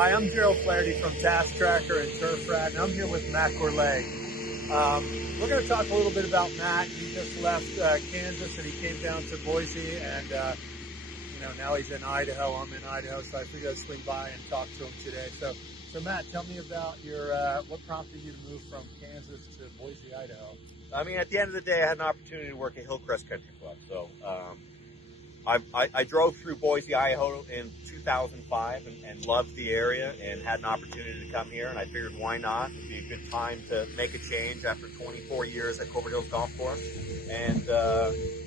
Hi, I'm Gerald Flaherty from taskTracker and turfRad, and I'm here with Matt Gourlay. We're going to talk a little bit about Matt. He just left Kansas and he came down to Boise, and now he's in Idaho. I'm in Idaho, so I figured I'd swing by and talk to him today. So Matt, tell me about your what prompted you to move from Kansas to Boise, Idaho. I mean, at the end of the day, I had an opportunity to work at Hillcrest Country Club. So I drove through Boise, Idaho in 2005 and loved the area and had an opportunity to come here. And I figured, why not? It'd be a good time to make a change after 24 years at Colbert Hills Golf Club. And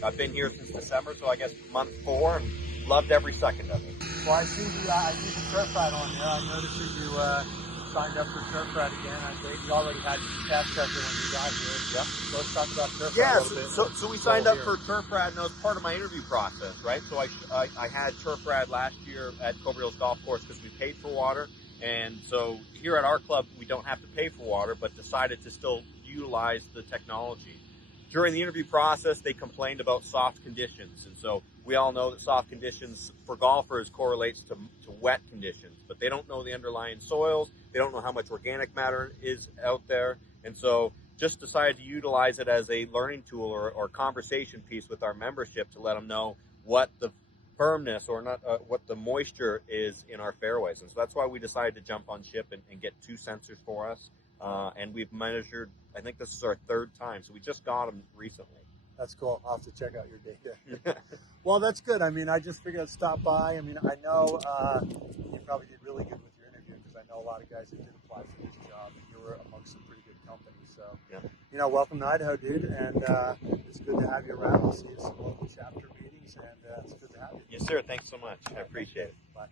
I've been here since December, so I guess month 4, and loved every second of it. Well, I see the turfRad on there. I noticed that you signed up for turfRad again. I think you already had taskTracker when you got here. Yep. So let's talk about turfRad Yeah, a little bit. so we signed up for turfRad, and that was part of my interview process, right? So I had turfRad last year at Colbert Hills Golf Course because we paid for water. And so here at our club, we don't have to pay for water, but decided to still utilize the technology. During the interview process, they complained about soft conditions. And so we all know that soft conditions for golfers correlates to wet conditions, but they don't know the underlying soils. They don't know how much organic matter is out there. And so just decided to utilize it as a learning tool or conversation piece with our membership to let them know what the firmness or not, what the moisture is in our fairways. And so that's why we decided to jump on ship and get 2 sensors for us. And we've measured, I think this is our 3rd time. So we just got them recently. That's cool. I'll have to check out your data. Well, that's good. I mean, I just figured I'd stop by. I mean, I know you probably did really good with your interview because I know a lot of guys that did apply for this job, and you were amongst some pretty good companies. So, yeah. Welcome to Idaho, dude. And it's good to have you around. We'll see you at some local chapter meetings, and it's good to have you. Yes, sir. Thanks so much. I appreciate it. Bye.